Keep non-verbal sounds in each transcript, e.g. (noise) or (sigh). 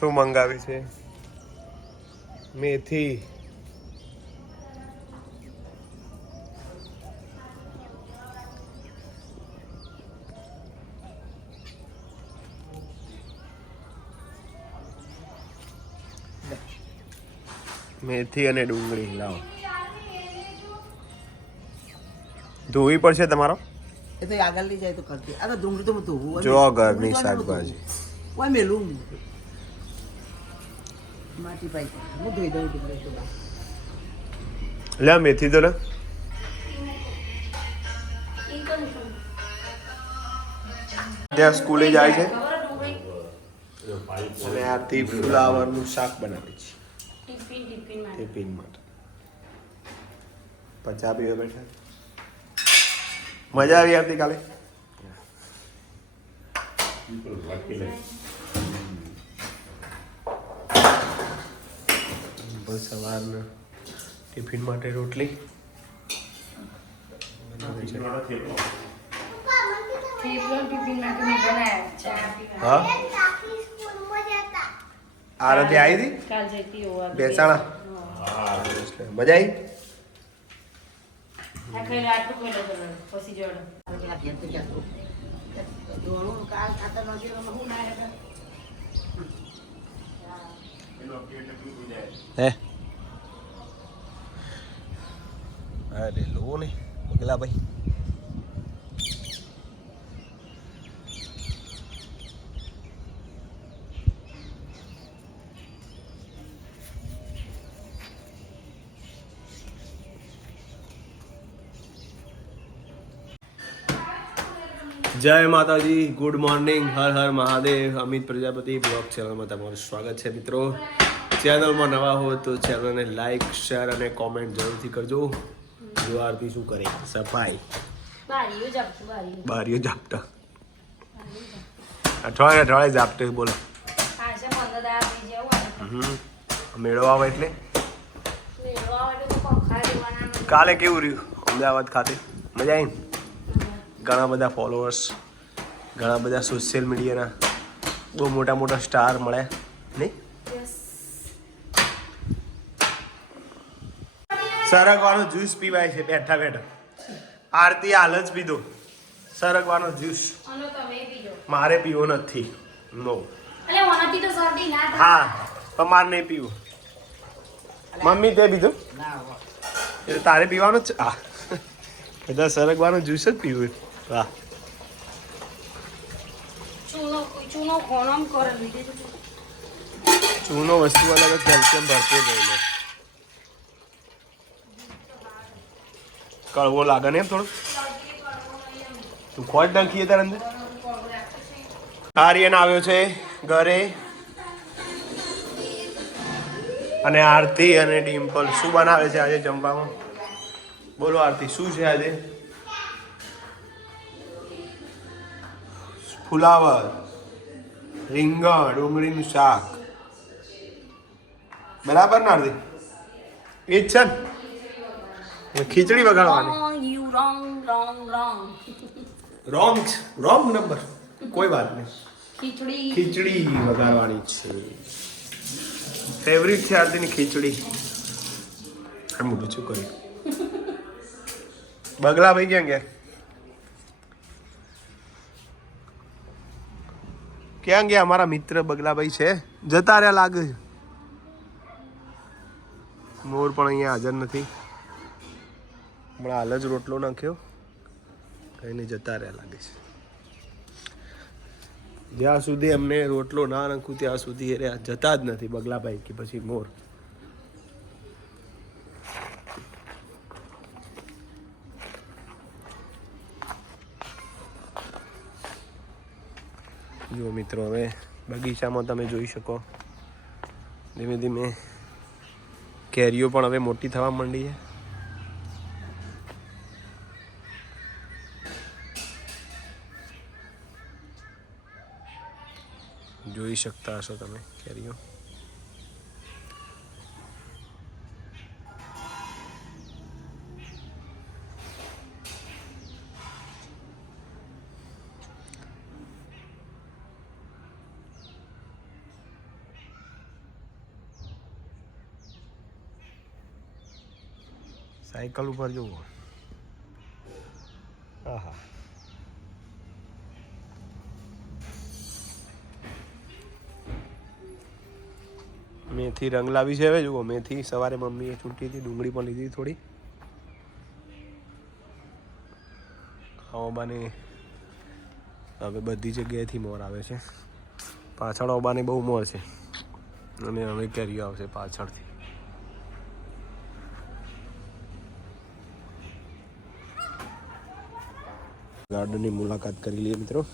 શું મંગાવી છે? મેથી. મેથી અને ડુંગળી લાવો. ધોવી પડશે તમારો? એ તો આગળ લઈ જાય તો કરતી આ તો ડુંગળી તો ધોવું. જો ઘરની શાકભાજી. ઓય મેલું. લે મેથી તો લે ત્યાં સ્કૂલે જાય છે. અને આરતી ફુલાવરનું શાક બનાવે છે. ટિફિન ટિફિન માટે. પચા પીવા બેઠા મજા આવી આરતી કાલે? બસ સવારના ટિફિન માટે રોટલી. આરતી આવી હતી? બેસાણા? મજા આવી? હું ના હેઠળ. હે અરે લો ને બગલા ભાઈ જય માતાજી ગુડ મોર્નિંગ હર હર મહાદેવ અમિત પ્રજાપતિ બ્લોગ ચેનલમાં તમારું સ્વાગત છે મિત્રો ચેનલમાં નવા હો તો ચેનલને લાઈક શેર અને કોમેન્ટ જરૂરથી કરજો. જો આરતી શું કરે? સફાઈ. બારીઓ જ આપશું બારીઓ. બારીઓ ઝાપટા. અઠવાડિયે અઠવાડિયે ઝાપટે બોલો. મેળો આવે એટલે. કાલે કેવું રહ્યું અમદાવાદ ખાતે? મજા આવી ઘણા બધા ફોલોઅર્સ ઘણા બધા સોશિયલ મીડિયાના બહુ મોટા મોટા સ્ટાર મળ્યા નહીં Yes. સરગવાનો જ્યુસ પીવાય છે બેઠા બેઠા. આરતી હાલ જ પીધો. સરગવાનો જ્યુસ. મારે પીવો નથી. નો હા પણ મારે નહીં પીવું. મમ્મી તે પીધું? એટલે તારે પીવાનું જ હા. બધા સરગવાનો જ્યુસ જ પીવું. વાહ. ચૂનો વસ્તુ અલગ કેલ્શિયમ ભરપૂર રહે કડવો લાગે ને એમ થોડું તું ખોજ નાખીએ તાર અંદર? આર્યન આવ્યો છે ઘરે. અને આરતી અને ડિમ્પલ શું બનાવે છે આજે જમવામાં? બોલો આરતી, શું છે આજે? ફુલાવર, રીંગણ, ડુંગળીનું શાક. બરાબર ને આરતી? એ જ છે ને? ખીચડી વગાડવાની. Wrong. રોંગ રોંગ નંબર કોઈ વાત નહીં. ખીચડી. ખીચડી વગાડવાની છે. ફેવરિટ છે આરતીની ખીચડી. આ મોટું શું કર્યું? (laughs) બગલા ભાઈ ક્યાં ગયા? ક્યાં ગયા? અમારા મિત્ર બગલાભાઈ છે. જતા રહ્યા લાગે. મોર પણ અહીંયા હાજર નથી. હમણાં હાલ જ રોટલો નાખ્યો. કઈને જતા રહ્યા લાગે છે. જ્યાં સુધી એમને રોટલો ના નાખું, ત્યાં સુધી એ જતા જ નથી બગલાભાઈ કે પછી મોર. જુઓ મિત્રો, હવે બગીચામાં તમે જોઈ શકો. ધીમે ધીમે કેરીઓ પણ હવે મોટી થવા માંડી છે. જોઈ શકતા હશો તમે કેરીઓ. સાયકલ ઉપર જુઓ. આહા. મેથી રંગ લાવી છે હવે. જુઓ, મેથી સવારે મમ્મીએ છૂટી હતી, ડુંગળી પણ લીધી થોડી. ઓબાને હવે બધી જગ્યાએથી મોર આવે છે. પાછળ ઓબાને બહુ મોર છે. અને હવે કેરીઓ આવશે પાછળથી. ગાર્ડનની મુલાકાત કરી લઈએ મિત્રો.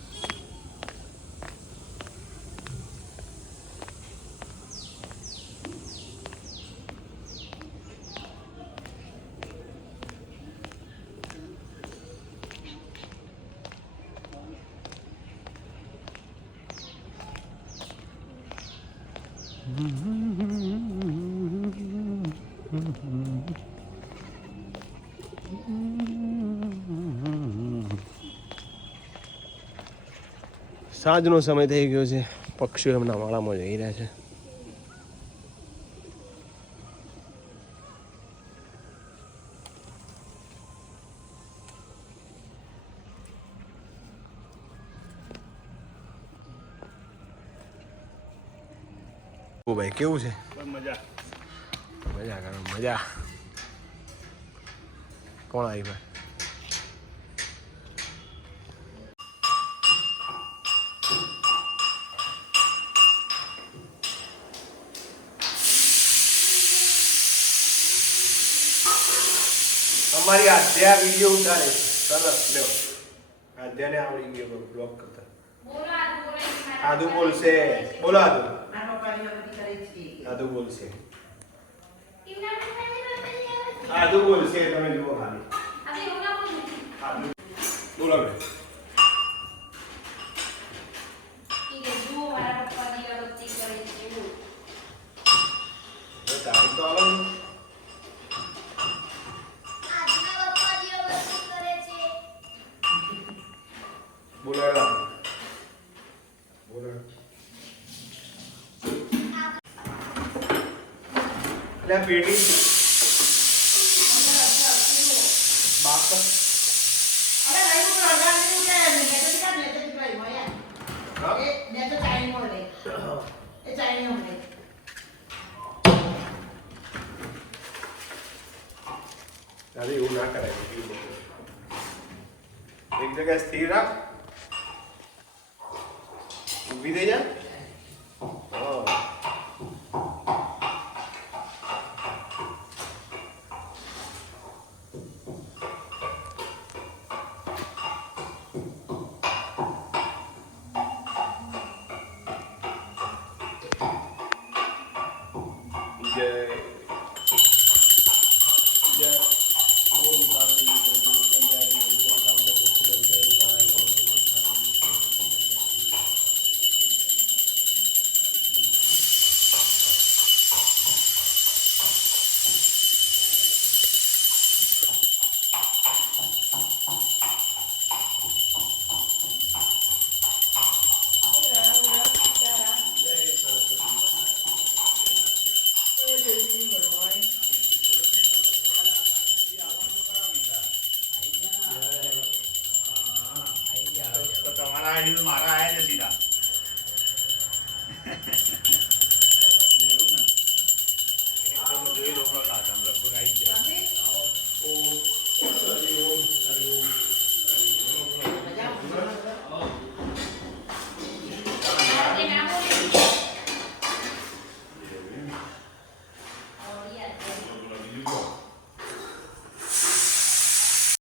સાંજનો સમય થઈ ગયો છે. પક્ષીઓ એમના માળામાં જઈ રહ્યા છે. ઓ ભાઈ કેવું છે? મજા. મજા કરો મજા. કોણ આવી ભાઈ? અમારી આધ્યા વીડિયો ઉતારે સરસ લ્યો. આધ્યાને આવડી ગયો બ્લોગ કરતા. આદુ બોલશે. બોલો આદુ. આદુ બોલશે. આદુ બોલશે તમે જુઓ ખાલી. બોલો એવું ના બોલું આદુ ચાઈની પેટી લે અરે એવું ના કરાય એક જગ્યાએ સ્થિર રાખ. ઊભી થઈ જા. હા. જય കാര്യങ്ങൾ മാറാൻ